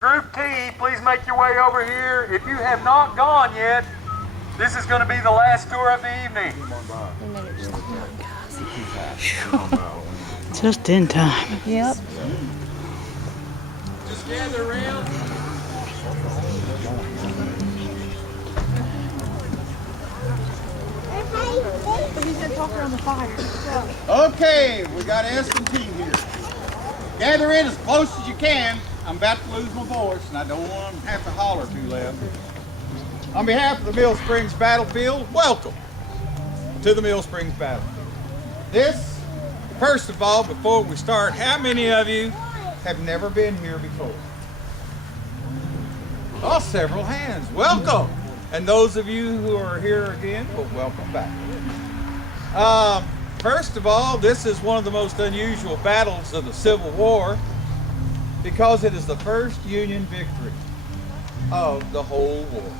Group T, please make your way over here. If you have not gone yet, this is going to be the last tour of the evening. Just in time. Yep. Just gather around. He's been talking on the fire. Okay, we got S&T here. Gather in as close as you can. I'm about to lose my voice and I don't want to have to holler too loud. On behalf of the Millsprings Battlefield, welcome to the Millsprings Battlefield. First of all, before we start, how many of you have never been here before? Oh, several hands. Welcome. And those of you who are here again, well, welcome back. First of all, this is one of the most unusual battles of the Civil War because it is the first Union victory of the whole war.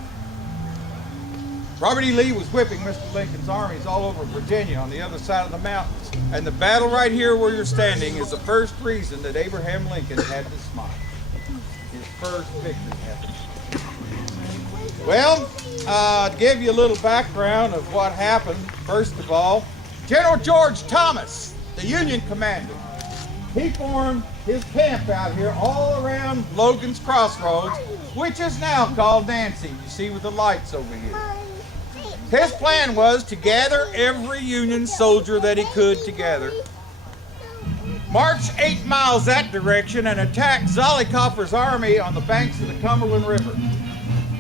Robert E. Lee was whipping Mr. Lincoln's armies all over Virginia on the other side of the mountains. And the battle right here where you're standing is the first reason that Abraham Lincoln had to smile. His first victory happened. Well, to give you a little background of what happened, first of all, General George Thomas, the Union commander, he formed his camp out here all around Logan's Crossroads, which is now called Nancy. You see with the lights over here. His plan was to gather every Union soldier that he could together, march 8 miles that direction, and attack Zollicoffer's army on the banks of the Cumberland River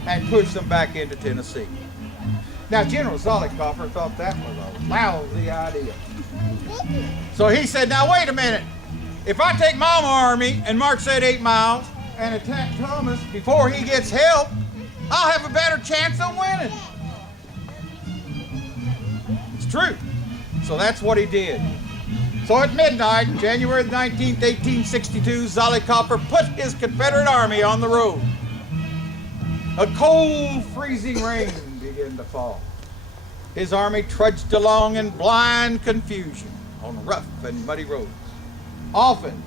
and push them back into Tennessee. Now, General Zollicoffer thought that was a lousy idea. So he said, now wait a minute. If I take my army and march that 8 miles and attack Thomas before he gets help, I'll have a better chance of winning. It's true. So that's what he did. So at midnight, January 19th, 1862, Zollicoffer put his Confederate army on the road. A cold, freezing rain began to fall. His army trudged along in blind confusion on rough and muddy roads. Often,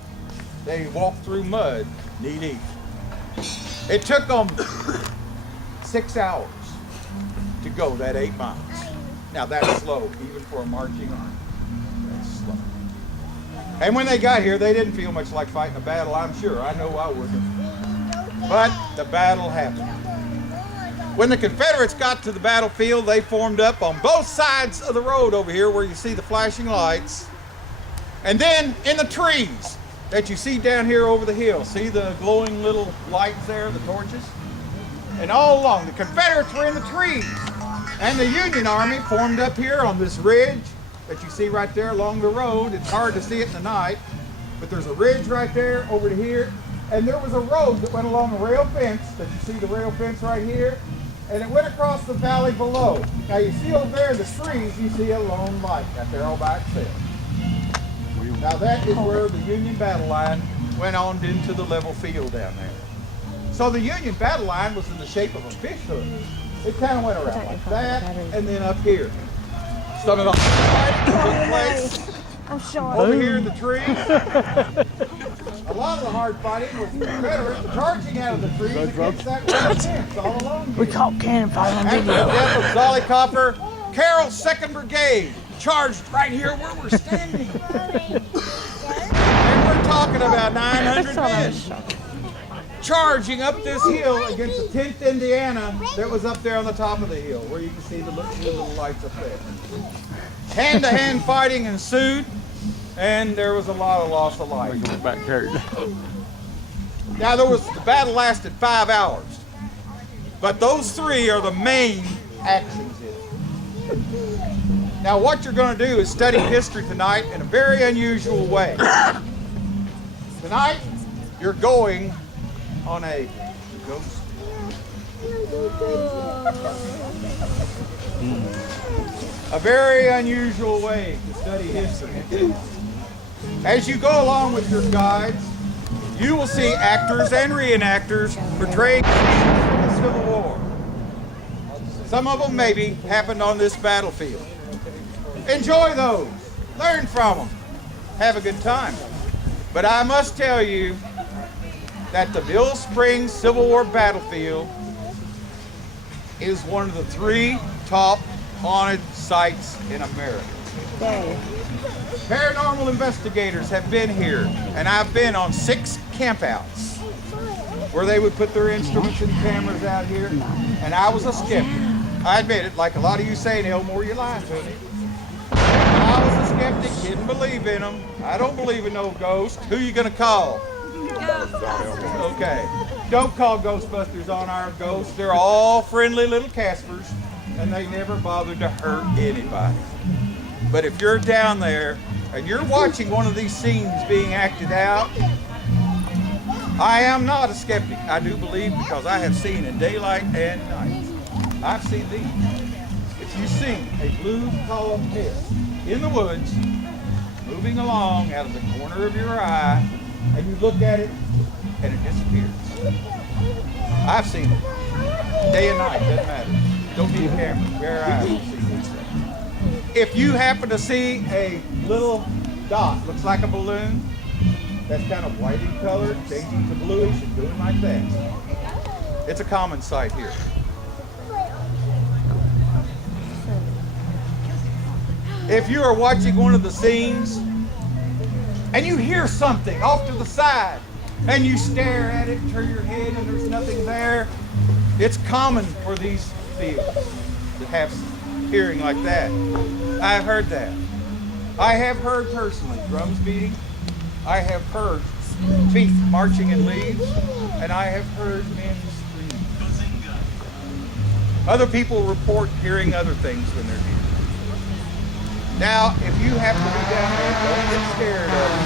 they walked through mud knee-deep. It took them 6 hours to go that 8 miles. Now that's slow, even for a marching army. That's slow. And when they got here, they didn't feel much like fighting a battle, I'm sure. I know I wouldn't. But the battle happened. When the Confederates got to the battlefield, they formed up on both sides of the road over here where you see the flashing lights. And then in the trees that you see down here over the hill, see the glowing little lights there, the torches? And all along, the Confederates were in the trees. And the Union Army formed up here on this ridge that you see right there along the road. It's hard to see it in the night, but there's a ridge right there over to here. And there was a road that went along a rail fence, that you see the rail fence right here, and it went across the valley below. Now you see over there in the trees, you see a lone light out there all by itself. Now that is where the Union battle line went on into the level field down there. So the Union battle line was in the shape of a fish hook. It kind of went around like that, and then up here. Some of the fighting took place over here in the trees. A lot of the hard fighting was the Confederates charging out of the trees against that rail fence all along here. We caught cannon fire on After video. the death of Zollicoffer, Carroll's 2nd Brigade charged right here where we're standing. And we're talking about 900 men charging up this hill against the 10th Indiana that was up there on the top of the hill where you can see the little lights up there. Hand-to-hand fighting ensued, and there was a lot of loss of life. Now the battle lasted 5 hours, but those 3 are the main actions in it. Now what you're going to do is study history tonight in a very unusual way. Tonight, you're going on a ghost. A very unusual way to study history. As you go along with your guides, you will see actors and reenactors portraying the Civil War. Some of them maybe happened on this battlefield. Enjoy those, learn from them, have a good time. But I must tell you, that the Millsprings Civil War Battlefield is one of the 3 top haunted sites in America. Paranormal investigators have been here, and I've been on 6 campouts where they would put their instruments and cameras out here, and I was a skeptic. I admit it, like a lot of you say in Elmore, you're lying to me. I was a skeptic, didn't believe in them. I don't believe in no ghosts. Who you gonna call? Okay. Don't call Ghostbusters on our ghosts. They're all friendly little Caspers, and they never bothered to hurt anybody. But if you're down there and you're watching one of these scenes being acted out, I am not a skeptic. I do believe because I have seen in daylight and night. I've seen these. If you see a blue column head in the woods, moving along out of the corner of your eye, and you look at it and it disappears. I've seen it. Day and night, doesn't matter. Don't need a camera. Bare eyes to see these things. If you happen to see a little dot, looks like a balloon, that's kind of white in color, changing to bluish and doing like that. It's a common sight here. If you are watching one of the scenes and you hear something off to the side and you stare at it, turn your head and there's nothing there, it's common for these fields to have hearing like that. I've heard that. I have heard personally drums beating. I have heard teeth marching in leaves, and I have heard men scream. Other people report hearing other things when they're here. Now, if you happen to be down there, don't get scared of them.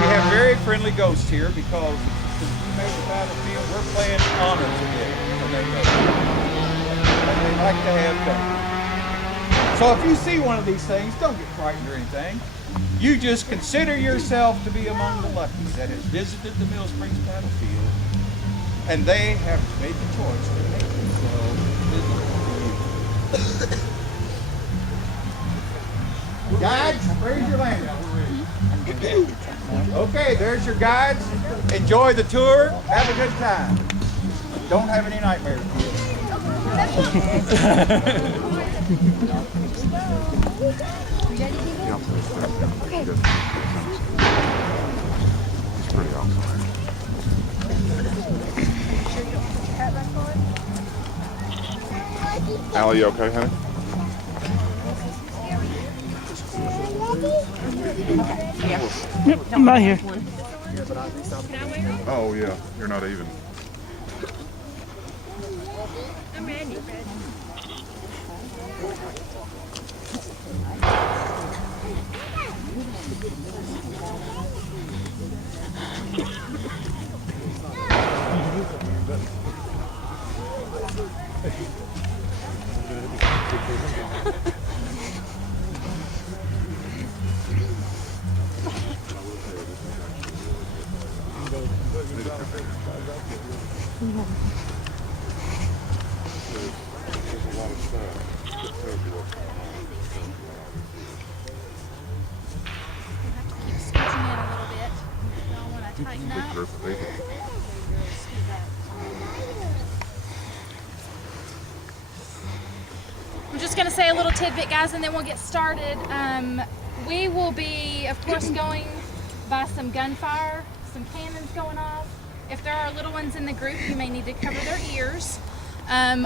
We have very friendly ghosts here because since we made the battlefield, we're playing honor today, and they know it. And they like to have fun. So if you see one of these things, don't get frightened or anything. You just consider yourself to be among the lucky that has visited the Millsprings Battlefield, and they have made the choice to make themselves visible to you. Guides, raise your land. Okay, there's your guides. Enjoy the tour. Have a good time. Don't have any nightmares. Allie, you okay, honey? Yep, I'm out here. Oh yeah, you're not even. I'm ready. I'm just going to say a little tidbit, guys, and then we'll get started. We will be, of course, going by some gunfire, some cannons going off. If there are little ones in the group, you may need to cover their ears.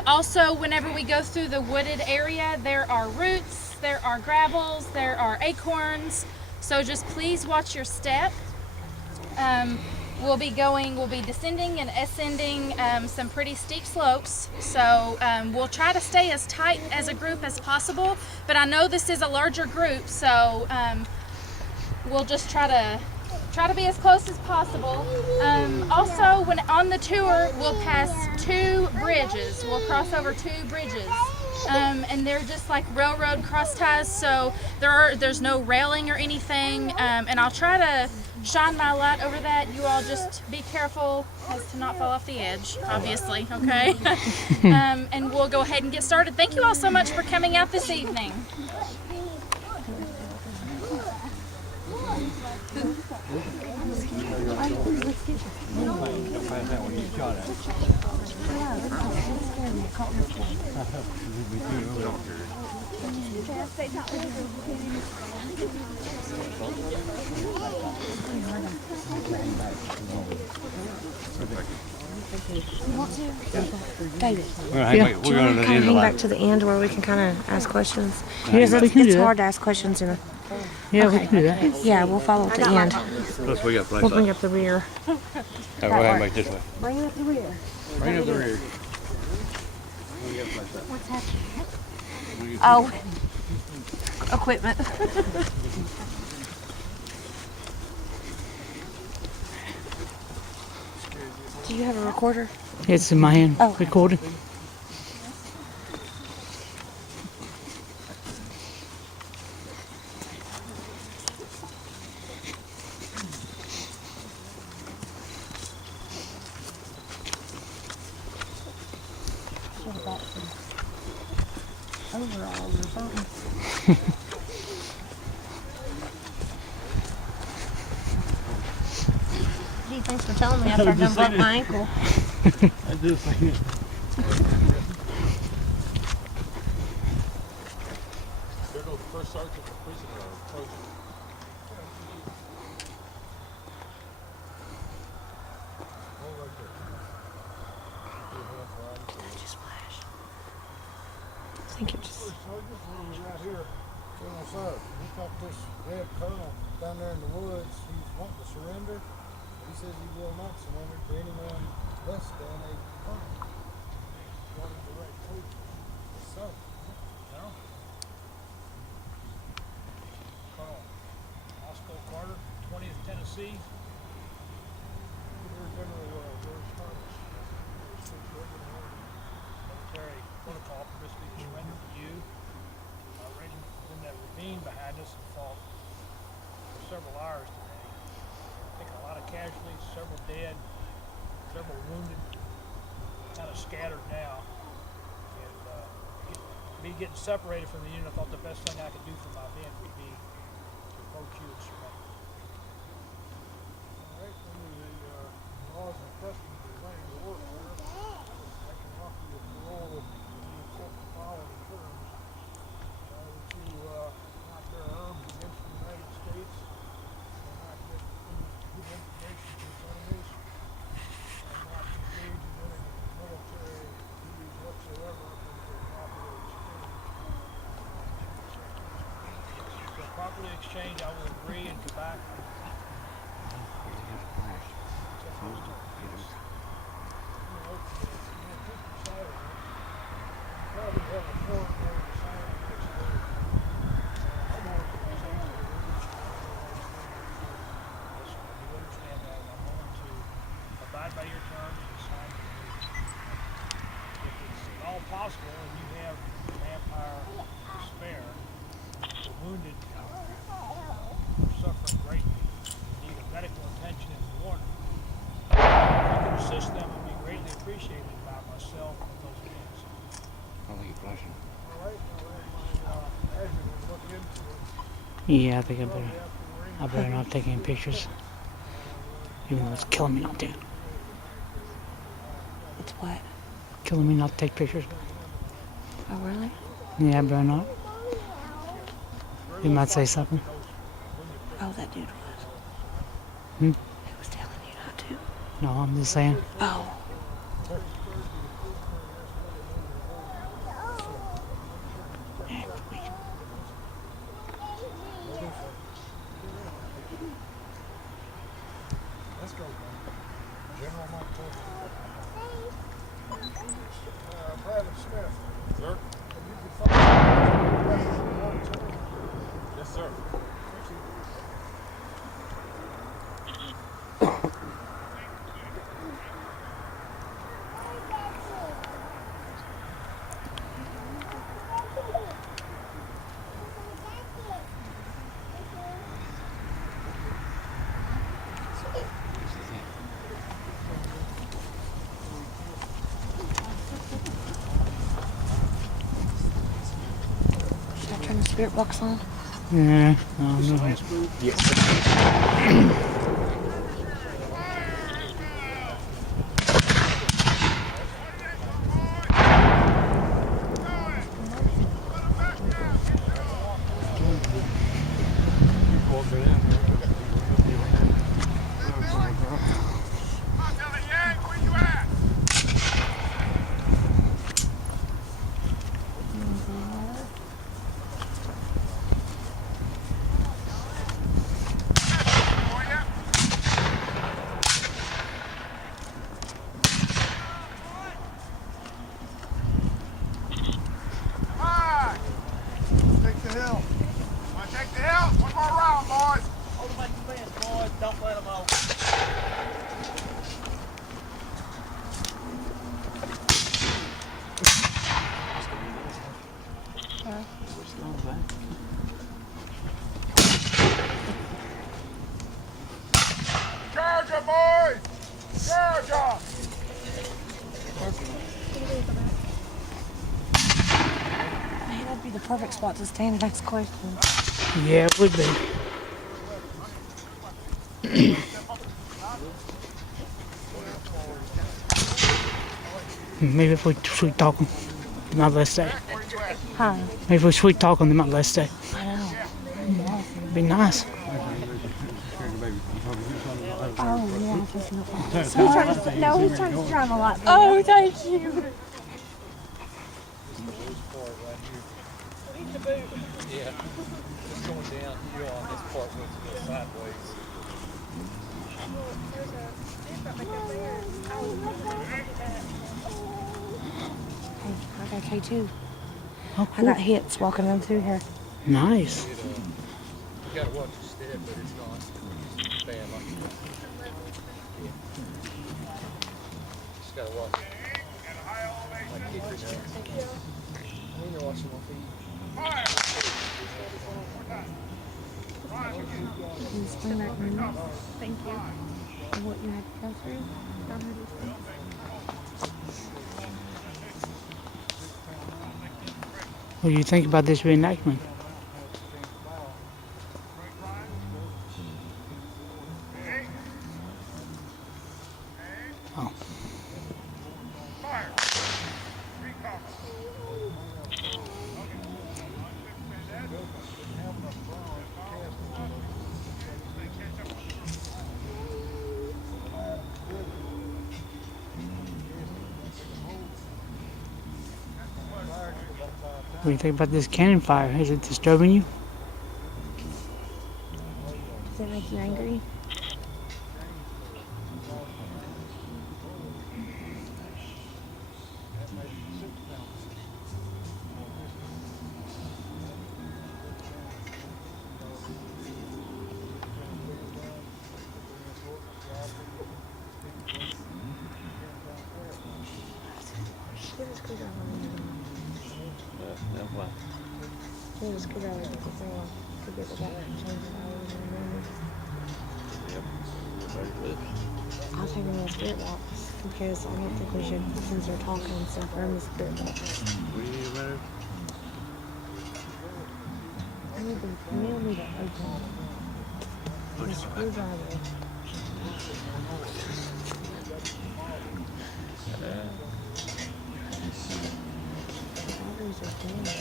Also, whenever we go through the wooded area, there are roots, there are gravels, there are acorns. So just please watch your step. We'll be descending and ascending some pretty steep slopes. So we'll try to stay as tight as a group as possible, but I know this is a larger group, so we'll just try to be as close as possible. Also, when on the tour, we'll pass 2 bridges. We'll cross over 2 bridges. And they're just like railroad cross ties, so there's no railing or anything, and I'll try to shine my light over that. You all just be careful as to not fall off the edge, obviously, okay? And we'll go ahead and get started. Thank you all so much for coming out this evening. David, Yeah. do you want to kind of hang back to the end where we can kind of ask questions? Yes, we can do It's that. hard to ask questions in a. Yeah, we can do that. Yeah, we'll follow at the end. Plus we got place We'll bring up the rear. Go ahead and make this way. Bring up the rear. Bring up the rear. Oh, equipment. Do you have a recorder? It's in my hand. Oh. Recording. Overalls or something. Gee, thanks for telling me after I done broke my ankle. I do think it. There goes the first sergeant of prisoner approaching. Just flash. I think it just. Right here, sir. We got this red colonel down there in the woods. He's wanting to surrender. He says he will not surrender to anyone less than a colonel. What is the right truth? Yes, sir. No. Colonel Oscar Carter, 20th Tennessee. General George Thomas. Military protocol permits me to surrender to you. Our regiment was in that ravine behind us and fought for several hours today. Taking a lot of casualties, several dead, several wounded, kind of scattered now. And me getting separated from the unit, I thought the best thing I could do for my men would be to approach you and surrender. All right, under the laws and customs of laying to work order, I can offer you a parole if you accept the following terms. That you not bear arms against the United States, not get good information to enemies, and not engage in any military duties whatsoever until properly exchanged. So properly exchanged, I will agree and come back. Probably have a form there to sign the next day. I'm going to change the rules. You understand that, and I'm going to abide by your terms and sign the agreement. If it's at all possible and you have manpower to spare, the wounded are suffering greatly, need a medical attention and warning. If you can assist them, it would be greatly appreciated by myself and those men. I don't think you're flashing. All right, I'll have my adjutant look into it. Yeah, I think I better not take any pictures. Even though it's killing me not to. It's what? Killing me not to take pictures. Oh, really? Yeah, I better not. You might say something. Oh, that dude was. Hmm? He was telling you not to. No, I'm just saying. Oh. Let's go, General Montana. Private Smith. Sir? You can find Yes, sir. Should I turn the spirit box on? Yeah, no. the perfect spot to stand and ask questions. Yeah, it would be. Maybe if we sweet talk them, they might let us stay. Huh? Maybe if we sweet talk them, they might let us stay. I know. It'd be nice. Oh, yeah. He's trying to, no, he's trying to drown a lot. Oh, thank you. Yeah. It's going downhill on this part where it's going sideways. Hey, I got K2. Oh, I cool. got hits walking them through here. Nice. You gotta watch your step, but it's not bad like that. Just gotta watch. Like kickers. I need to watch my feet. Can you explain that to me? Thank you. What you had to go through? What do you think about this reenactment? Oh. What do you think about this cannon fire? Is it disturbing you? Does it make you angry? Get a screwdriver. Get a screwdriver to get the thing off. To get the battery and change it all over. I'll take them on the spirit walks because I don't think we should, since they're talking and stuff, run the spirit walks. I need to nail me to open the screwdriver.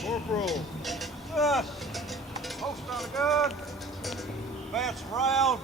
Corporal, post on the gun, advance round.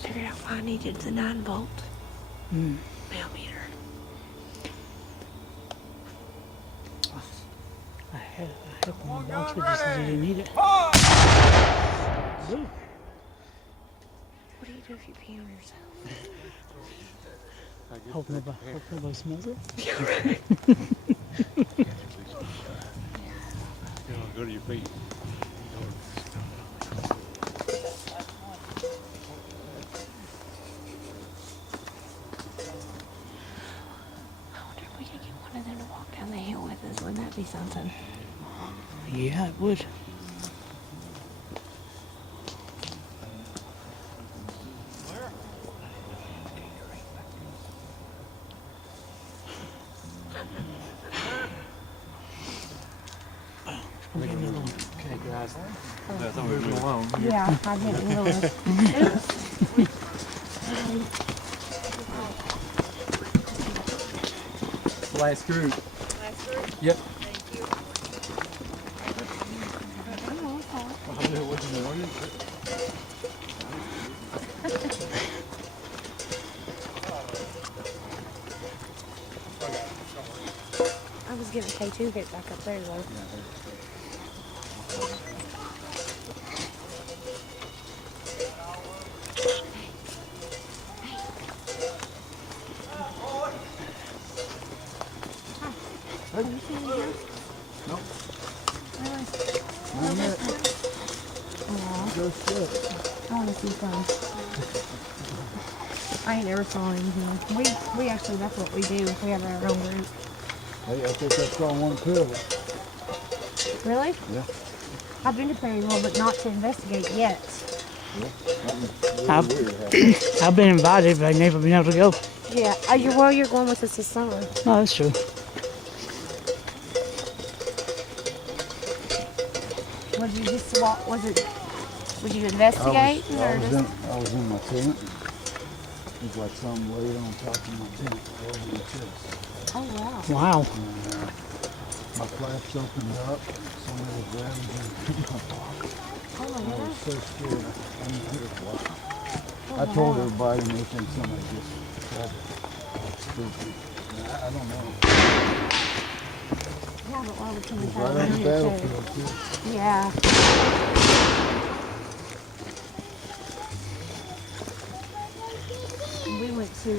Figured out why I needed the 9-volt millimeter. I had one box with this and you didn't need it. Ooh. What do you do if you pee on yourself? Hope nobody smells it. Go to your feet. I wonder if we could get one of them to walk down the hill with us. Wouldn't that be something? Yeah, it would. Okay, guys. I thought we were moving along. Yeah, I didn't realize. Last group. Last group? Yep. Thank you. I was getting K2 hit back up there though. I want to see some. I ain't never saw anything. We actually, that's what we do. We have our own group. Hey, I think I saw one cover. Really? Yeah. I've been to Perryville, but not to investigate yet. I've been invited, but I've never been able to go. Yeah. You're going with us this summer. No, that's true. Was you just walk? Would you investigate? I was in my tent. It was like something laid on top of my tent over my chest. Oh wow. Wow. And my flaps opened up. Somebody was grabbing me in my pocket. Oh my I was God. so scared. I mean, it was wild. I told everybody and they think somebody just tried to spook me. I don't know. Yeah, but why would It somebody was try right to on the run your battlefield too. chest? Yeah. We went to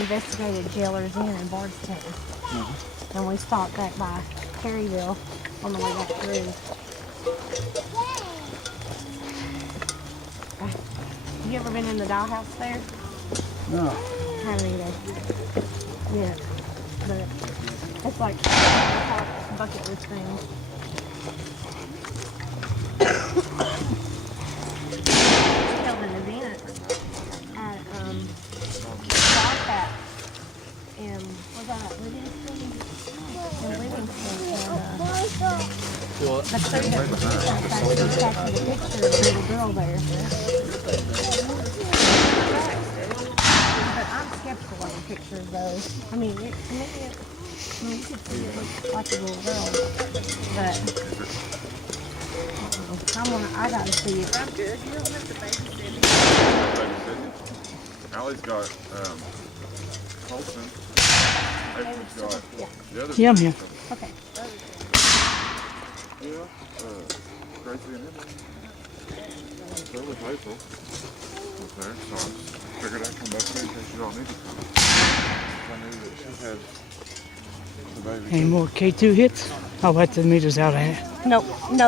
investigated Jailers Inn in Bardstown. And we stopped back by Perryville on the way back through. You ever been in the dollhouse there? No. Haven't either. Yeah. But it's like a bucket list thing. We held an event at Wildcat in, was that Livingston? In Livingston. And the crew that was taking a picture of the little girl there. But I'm skeptical of the pictures though. I mean, to me, you could see it looks like a little girl. But I gotta see it. I'm good. You don't have to babysit me. Allie's got Colson. April's got the other. Yeah, I'm here. Okay. Yeah, Gracie and Emily. So with April was there, so I figured I'd come back in case you all needed to come. I knew that she had the baby. Any more K2 hits? I'll let the meters out. No,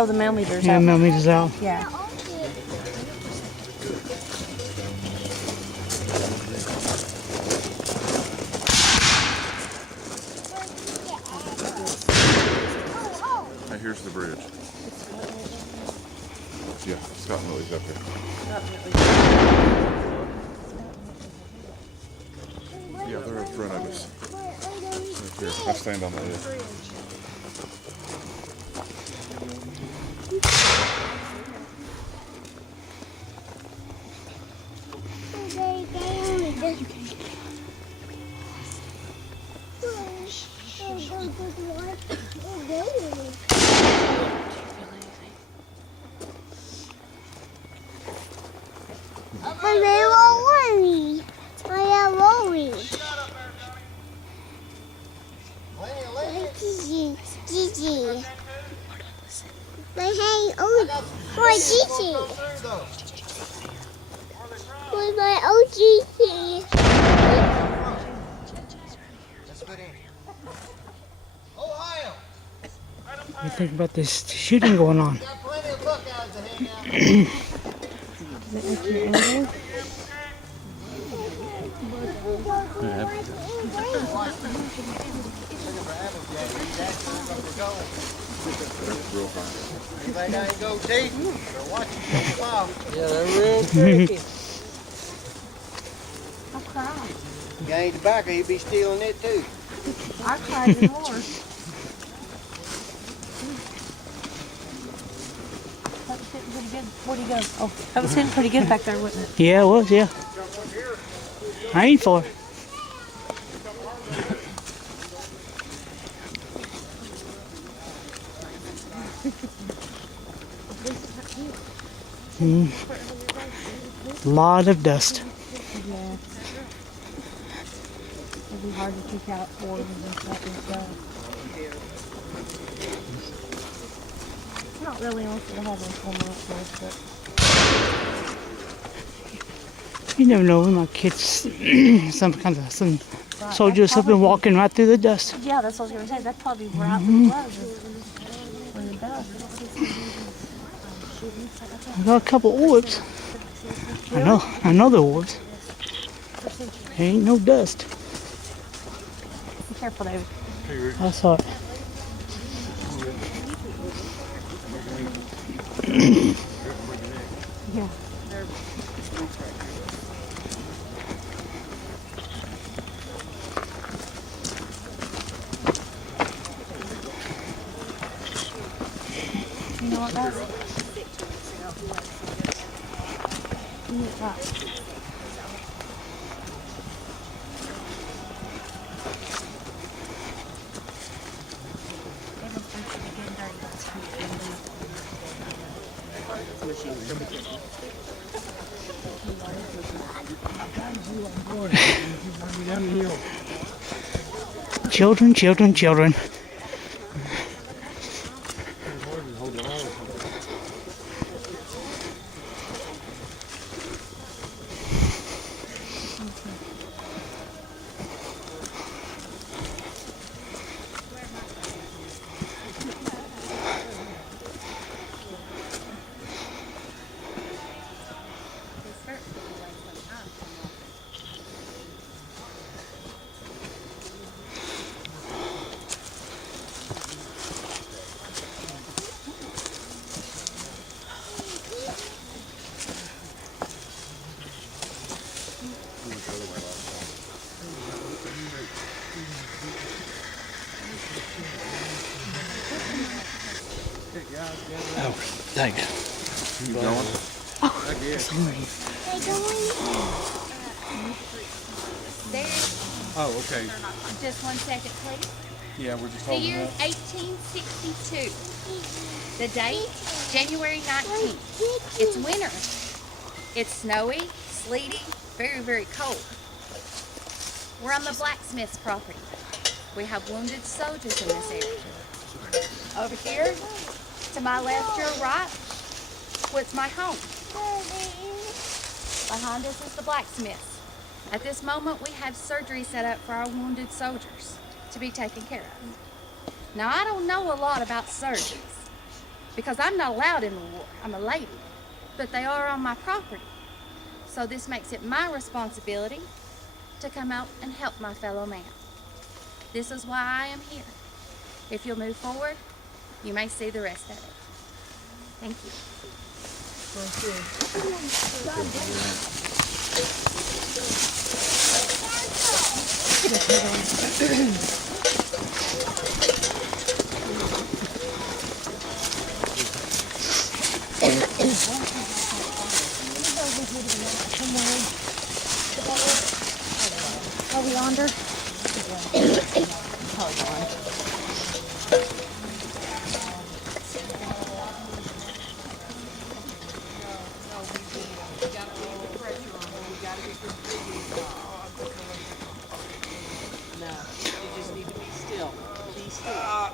the millimeters. Yeah, millimeters out. Yeah. Hey, here's the bridge. Yeah, Scott and Lily's up there. Yeah, they're in front of us. Up here. I stand on the edge. What do you think about this shooting going on? Yeah, they're real tricky. I cried. You ain't tobacco, he'd be stealing it too. I cried even more. That was hitting pretty good. Where'd he go? Oh, that was hitting pretty good back there, wasn't it? Yeah, it was, yeah. I ain't for it. Lot of dust. Yeah. It'd be hard to kick out forms and stuff and stuff. Not really unless they have them form up there, You never know when my kids, some soldiers have been walking right through the dust. but yeah, that's what I was gonna say. That's probably right where it was. When the dust. I got a couple orbs. I know the orbs. There ain't no dust. Be careful, David. I saw it. Yeah. You know what, guys? Children, children, children. Oh, thanks. You going? There. Oh, okay. Just 1 second, please. Yeah, we're just The holding year up. 1862. The date, January 19th. It's winter. It's snowy, sleety, very, very cold. We're on the blacksmith's property. We have wounded soldiers in this area. Over here, to my left, your right, what's my home. Behind us is the blacksmith. At this moment, we have surgery set up for our wounded soldiers to be taken care of. Now, I don't know a lot about surgeries because I'm not allowed in the war. I'm a lady, but they are on my property. So this makes it my responsibility to come out and help my fellow man. This is why I am here. If you'll move forward, you may see the rest of it. Thank you. Over yonder. No, you just need to be still. Be still.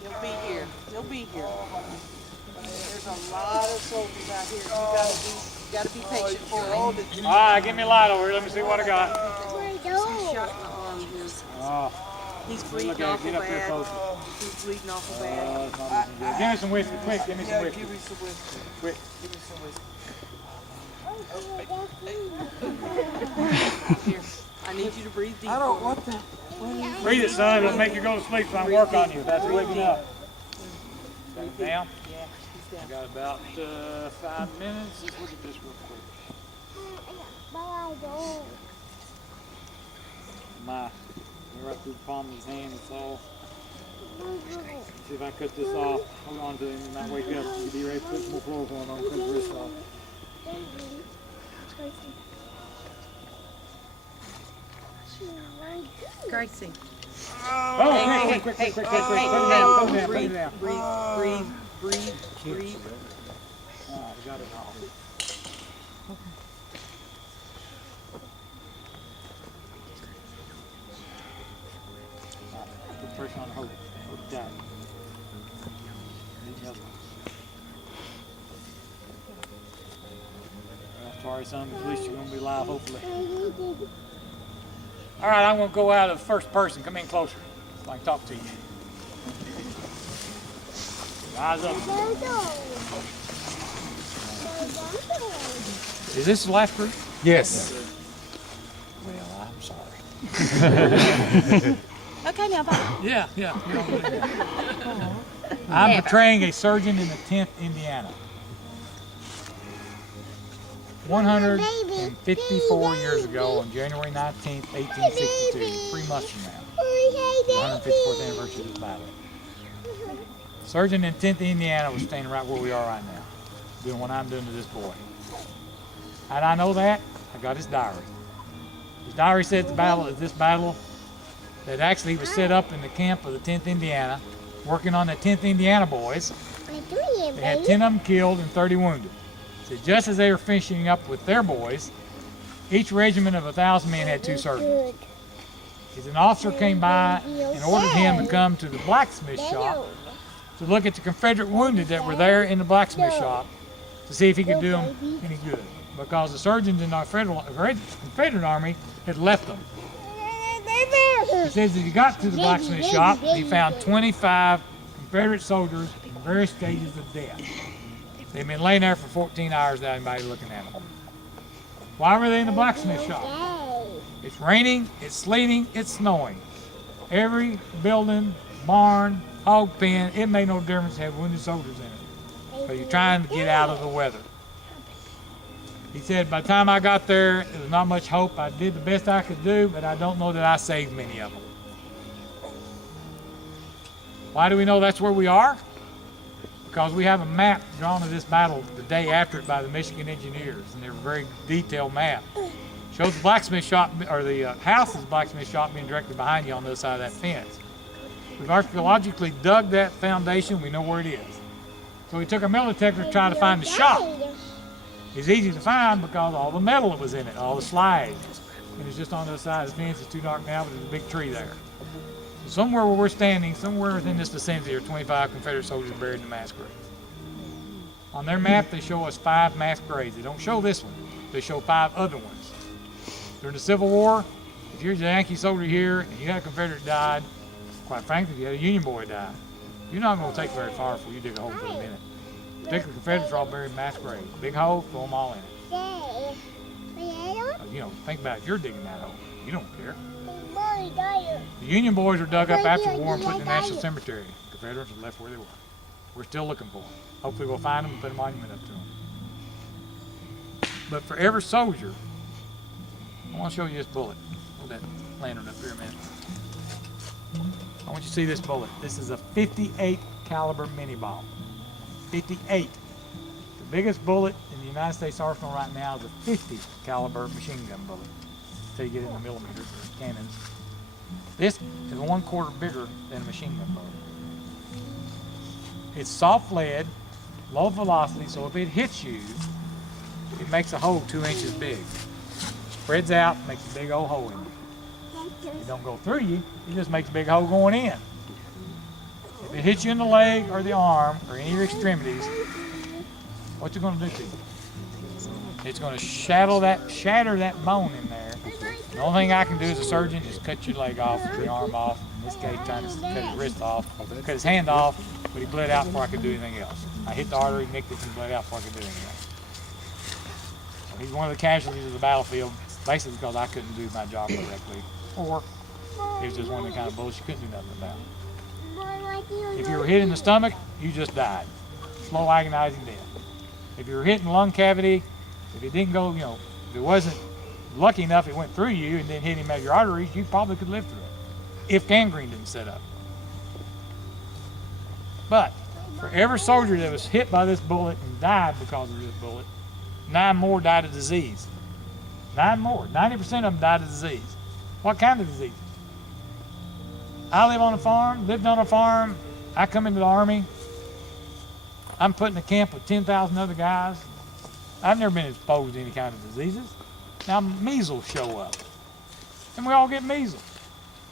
He'll be here. He'll be here. There's a lot of soldiers out here. You gotta be patient for him. All right, give me a light over here. Let me see what I got. Some shot in the arm. He's bleeding awful bad. He's bleeding awful bad. Give me some whiskey, quick. Give me some whiskey. Give me some whiskey. Quick. Give me some whiskey. Here, I need you to breathe deep. I don't want that. Breathe it, son. It'll make you go to sleep so I can work on you. That's waking up. Got it down? Yeah, he's down. I got about 5 minutes. Let's look at this real quick. Right through the palm of his hand, it's all. See if I cut this off. Hold on to him, and might wake up. You'll be ready to put some more chloroform on, cut the wrist off. Gracie. Oh, quick. Put it down. Breathe. Oh, we got it all. Put pressure on the hold. Hold it tight. Need the other one. Well, sorry, son, but at least you're going to be alive, hopefully. All right, I'm going to go out of the first person. Come in closer so I can talk to you. Rise up. Is this the last group? Yes. Well, I'm sorry. Okay, now bye. Yeah. I'm portraying a surgeon in the 10th Indiana. 154 years ago, on January 19th, 1862, 3 months from now, the 154th anniversary of this battle. Surgeon in 10th Indiana was standing right where we are right now, doing what I'm doing to this boy. How did I know that? I got his diary. His diary said this battle that actually was set up in the camp of the 10th Indiana, working on the 10th Indiana boys. They had 10 of them killed and 30 wounded. So just as they were finishing up with their boys, each regiment of 1,000 men had 2 surgeons. As an officer came by and ordered him to come to the blacksmith shop to look at the Confederate wounded that were there in the blacksmith shop to see if he could do them any good, because the surgeons in the Confederate Army had left them. He says that he got to the blacksmith shop, he found 25 Confederate soldiers in various stages of death. They'd been laying there for 14 hours without anybody looking at them. Why were they in the blacksmith shop? It's raining, it's sleeting, it's snowing. Every building, barn, hog pen, it made no difference to have wounded soldiers in it. But you're trying to get out of the weather. He said, by the time I got there, there was not much hope. I did the best I could do, but I don't know that I saved many of them. Why do we know that's where we are? Because we have a map drawn of this battle the day after it by the Michigan engineers, and they're a very detailed map. Shows the blacksmith shop, or the house of the blacksmith shop being directly behind you on the other side of that fence. We've archaeologically dug that foundation, we know where it is. So we took a metal detector to try to find the shop. It's easy to find because all the metal that was in it, all the slides. And it's just on the other side of the fence. It's too dark now, but there's a big tree there. So somewhere where we're standing, somewhere within this vicinity, are 25 Confederate soldiers buried in mass graves. On their map, they show us 5 mass graves. They don't show this one. They show 5 other ones. During the Civil War, if you're a Yankee soldier here and you had a Confederate died, quite frankly, if you had a Union boy die, you're not going to take very far before you dig a hole for a minute. Particularly Confederates are all buried in mass graves. Big hole, throw them all in it. You know, think about it. If you're digging that hole, you don't care. The Union boys were dug up after the war and put in the National Cemetery. Confederates were left where they were. We're still looking for them. Hopefully we'll find them and put a monument up to them. But for every soldier, I want to show you this bullet. Hold that lantern up here a minute. I want you to see this bullet. This is a 58 caliber mini bomb. 58. The biggest bullet in the United States arsenal right now is a 50 caliber machine gun bullet. Until you get into millimeters or cannons. This is 1/4 bigger than a machine gun bullet. It's soft lead, low velocity, so if it hits you, it makes a hole 2 inches big. Spreads out, makes a big old hole in you. It don't go through you, it just makes a big hole going in. If it hits you in the leg or the arm or any of your extremities, what's it going to do to you? It's going to shatter that bone in there. The only thing I can do as a surgeon is cut your leg off, the arm off. In this case, trying to cut his wrist off, cut his hand off, but he bled out before I could do anything else. I hit the artery, nicked it, and bled out before I could do anything else. So he's one of the casualties of the battlefield, basically because I couldn't do my job correctly, or it was just one of the kind of bullets you couldn't do nothing about. If you were hit in the stomach, you just died. Slow, agonizing death. If you were hit in the lung cavity, if it didn't go, if it wasn't lucky enough it went through you and then hit him at your arteries, you probably could live through it, if gangrene didn't set up. But for every soldier that was hit by this bullet and died because of this bullet, 9 more died of disease. 9 more. 90% of them died of disease. What kind of disease? I live on a farm, lived on a farm. I come into the Army. I'm put in a camp with 10,000 other guys. I've never been exposed to any kind of diseases. Now measles show up. And we all get measles.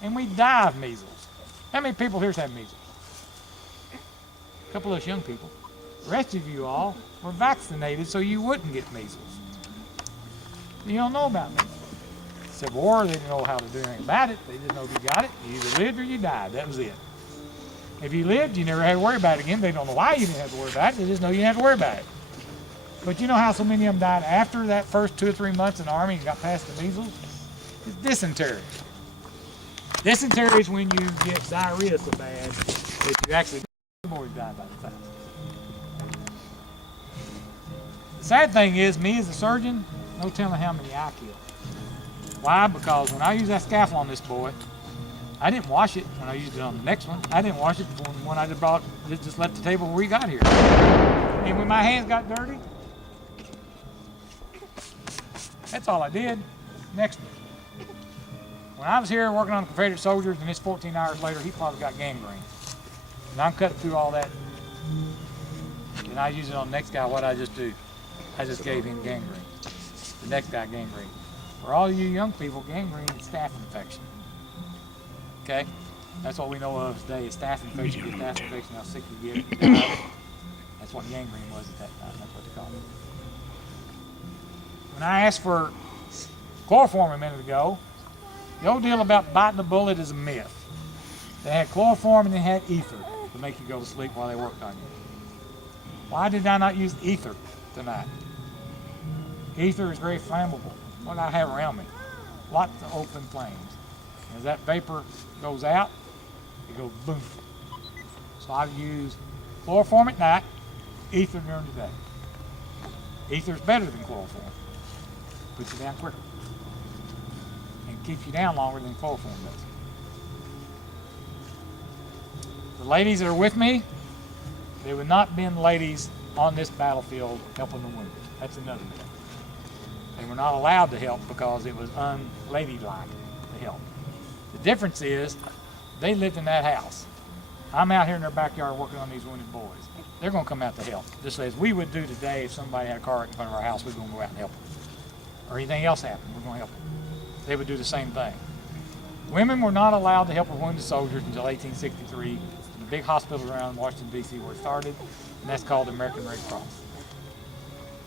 And we die of measles. How many people here's had measles? A couple of us young people. The rest of you all were vaccinated so you wouldn't get measles. You don't know about measles. Civil War, they didn't know how to do anything about it. They didn't know if you got it. You either lived or you died. That was it. If you lived, you never had to worry about it again. They don't know why you didn't have to worry about it. They just know you didn't have to worry about it. But you know how so many of them died after that first 2 or 3 months in the Army and got past the measles? It's dysentery. Dysentery is when you get diarrhea so bad that you actually boys die by the time. The sad thing is, me as a surgeon, no telling how many I killed. Why? Because when I used that scaffold on this boy, I didn't wash it when I used it on the next one. I didn't wash it when I just left the table where we got here. And when my hands got dirty, that's all I did. Next one. When I was here working on the Confederate soldiers, and it's 14 hours later, he probably got gangrene. And I'm cutting through all that. And I use it on the next guy. What I just do? I just gave him gangrene. The next guy gangrene. For all you young people, gangrene is staph infection. Okay? That's what we know of today is staph infection. Get staph infection, how sick you get. That's what gangrene was at that time. That's what they called it. When I asked for chloroform a minute ago, the old deal about biting a bullet is a myth. They had chloroform and they had ether to make you go to sleep while they worked on you. Why did I not use ether tonight? Ether is very flammable. What I have around me, lots of open flames. And as that vapor goes out, it goes boom. So I use chloroform at night, ether during the day. Ether is better than chloroform. Puts you down quicker. And keeps you down longer than chloroform does. The ladies that are with me, they would not been ladies on this battlefield helping the wounded. That's another myth. They were not allowed to help because it was unladylike to help. The difference is they lived in that house. I'm out here in their backyard working on these wounded boys. They're going to come out to help, just as we would do today if somebody had a car wreck in front of our house. We're going to go out and help them. Or anything else happened, we're going to help them. They would do the same thing. Women were not allowed to help with wounded soldiers until 1863. The big hospital around Washington, D.C. where it started, and that's called the American Red Cross.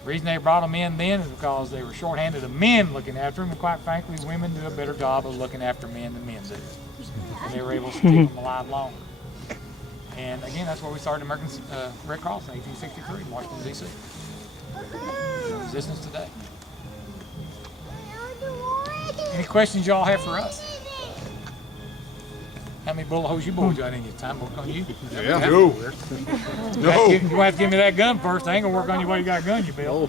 The reason they brought them in then is because they were shorthanded of men looking after them, and quite frankly, women do a better job of looking after men than men do. And they were able to keep them alive longer. And again, that's where we started American Red Cross in 1863 in Washington, D.C. In existence today. Any questions y'all have for us? How many bullet holes you boys got in your time? Work on you? Yeah. No. You're going to have to give me that gun first. I ain't going to work on you while you got a gun, you Bill.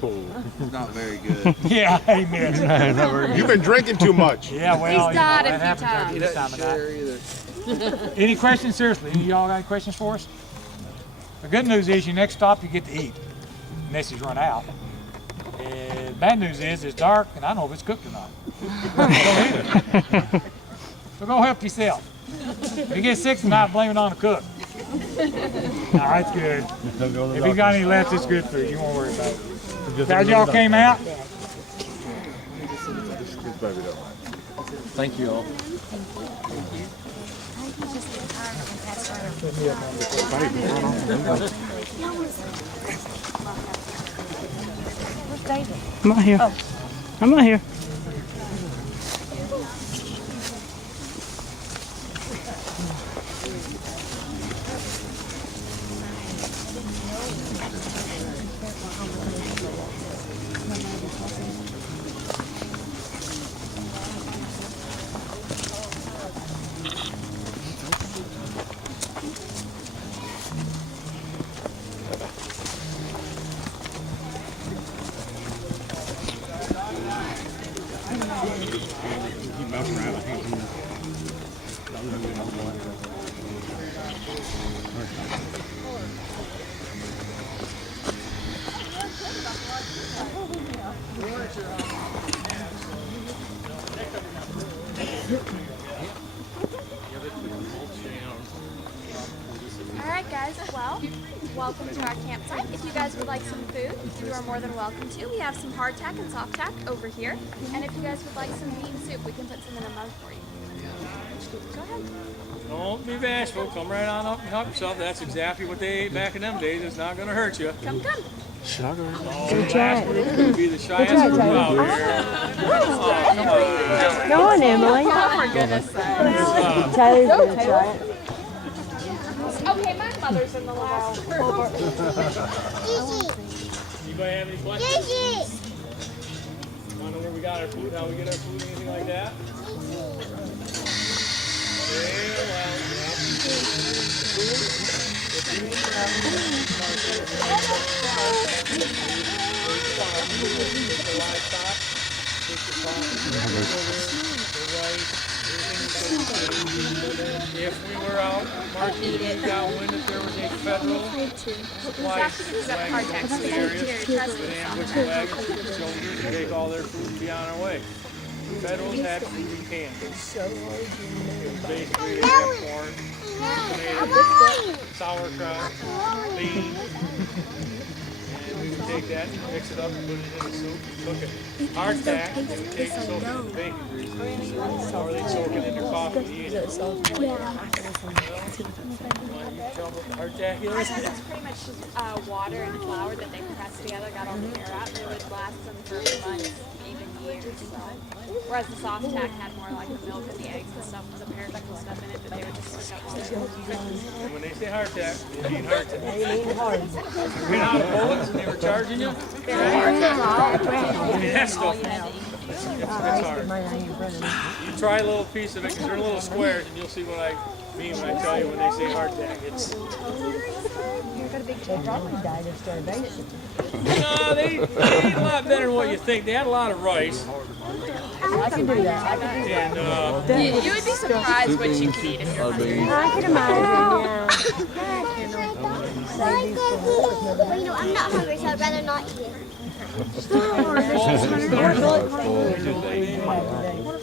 It's not very good. Yeah, amen. Not very good. You've been drinking too much. Yeah, well, He's died that a few happens times. this time of night. Either. Any questions? Seriously, any of y'all got any questions for us? The good news is your next stop you get to eat, unless it's run out. And bad news is it's dark and I don't know if it's cooked or not. Don't either. So go help yourself. If you get sick tonight, blame it on the cook. No, that's good. If you got any left, it's good food. You won't worry about it. Glad y'all came out. Thank you all. I'm not here. I'm not here. Alright guys, well, welcome to our campsite. If you guys would like some food, you are more than welcome to. We have some hardtack and soft tack over here. And if you guys would like some bean soup, we can put some in a mug for you. Go ahead. Don't be bashful. Come right on up and help yourself. That's exactly what they ate back in them days. It's not going to hurt you. Come. Should I go? Good job. Be the shyest group out here. Oh, come on. Go on, Emily. Oh, for goodness sake. Tyler's gonna try it. Okay, my mother's in the last group. You Anybody have any questions? Want to know where we got our food, how we get our food, anything like that? If we were out marching and we got wind that there was a federal supply wagon in the area, we'd ambush the wagons with soldiers and take all their food and be on our way. The Federals had food in cans. Basically, they had corn, tomatoes, sauerkraut, beans, and we would take that and mix it up and put it in a soup and cook it. Hardtack, they would take and soak it in bacon grease, or they'd soak it in their coffee and eat it. Hardtack is? It's pretty much just water and flour that they pressed together, got all the air out, and it would last them for months, even years. So. Whereas the soft tack had more like the milk and the eggs and stuff with the parathical stuff in it that they would just cook up. And when they say hardtack, they mean hardtack. They mean hard. You ran out of bullets and they were charging you? Hardtack. I mean, that stuff. It's hard. You try a little piece of it because they're little squares, and you'll see what I mean when I tell you when they say hardtack. It's. They probably died of starvation. No, they ate a lot better than what you think. They had a lot of rice. I can do that. I can do that. And, You would be surprised what you can eat if you're hungry. I can imagine, I'm not hungry, so I'd rather not eat.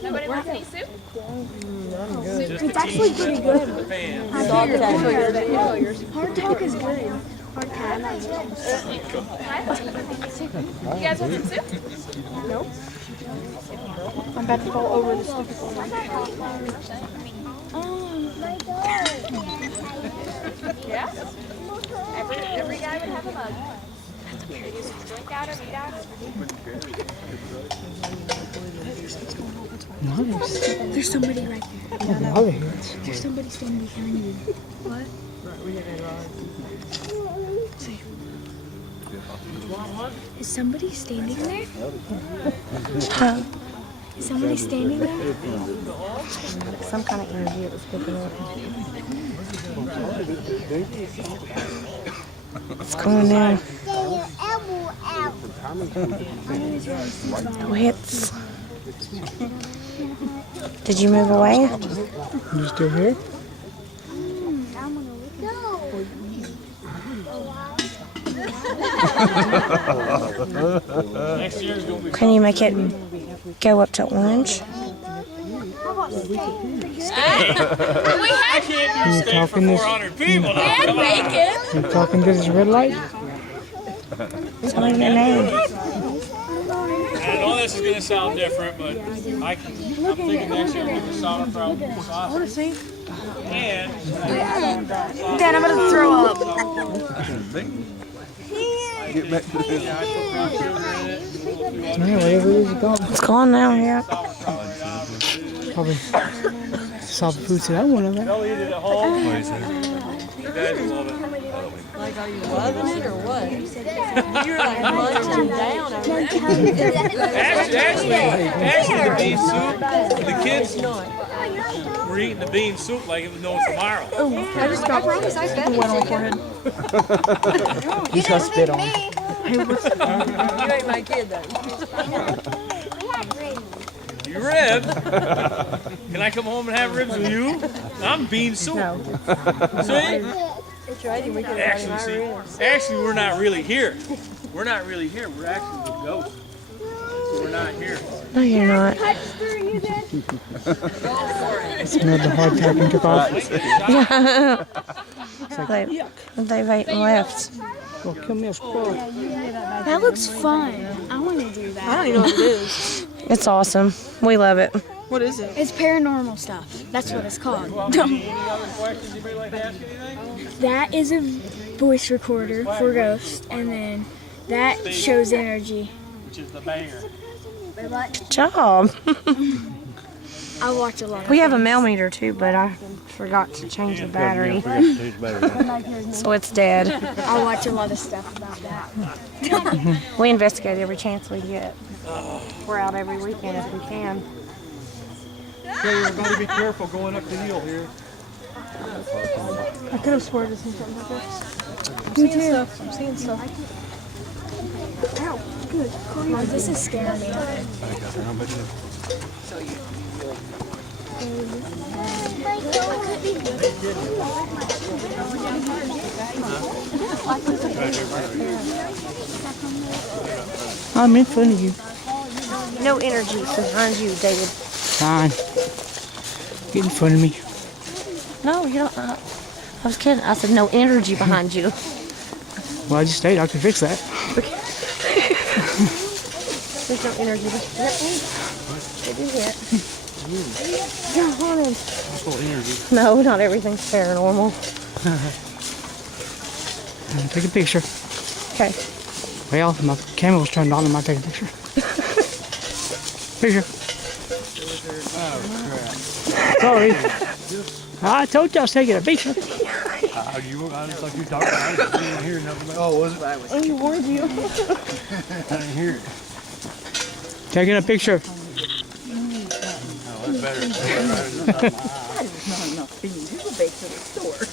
Nobody wants any soup? it's actually pretty good. Hardtack is good. Hardtack. You guys want some soup? Nope. I'm about to fall over the stupid one. Yeah? Every guy would have a mug. They just drink out or eat out. Nice. There's somebody right there. There's somebody standing behind you. What? Is somebody standing there? Is somebody standing there? Some kind of energy it was picking up. What's going on? Hits. Did you move away? You still here? Can you make it go up to orange? We had You talking this? 400 people now. and bacon. You talking to this red light? Tell me your name. I know this is going to sound different, but I'm thinking next year we'll do sauerkraut and sausage. And Dad, I'm gonna throw up. Get back to this. Yeah, wherever it is, it's gone. It's gone now, yeah. Probably soft food to that one of that. they'll eat it at home. You guys will love it. Like, are you loving it or what? You're like munching down over there. Actually, the bean soup, the kids were eating the bean soup like it was no tomorrow. I promise I spit. One on my forehead. He's got spit on. You ain't my kid, though. You rib? Can I come home and have ribs with you? I'm bean soup. See? Actually, we're not really here. We're not really here. We're actually the ghosts. So we're not here. No, you're not. Smelled the hardtack and took off. They've ate and left. Well, kill me a squirrel. That looks fun. I want to do that. I don't even know what it is. It's awesome. We love it. What is it? It's paranormal stuff. That's what it's called. Any other questions? Anybody like to ask anything? That is a voice recorder for ghosts, and then that shows energy. Which is the banger. Good job. I watch a lot. We have a mail meter too, but I forgot to change the battery, so it's dead. I watch a lot of stuff about that. We investigate every chance we get. We're out every weekend if we can. Okay, everybody be careful going up the hill here. I could have sworn to see something like this. I'm seeing stuff. Ow, good. Oh, this is scaring me. I'm in front of you. No energy behind you, David. Fine. Get in front of me. No, you don't. I was kidding. I said no energy behind you. Well, I just stated I could fix that. There's no energy behind me. They do hit. You're haunted. No, not everything's paranormal. Take a picture. Okay. Well, my camera was turned on. I might take a picture. Picture. Sorry. I told you I was taking a picture. I just like you talking. I didn't hear nothing. Oh, was it? Oh, he warned you. I didn't hear it. Taking a picture. Oh, that's better. Not enough beans. You go back to the store.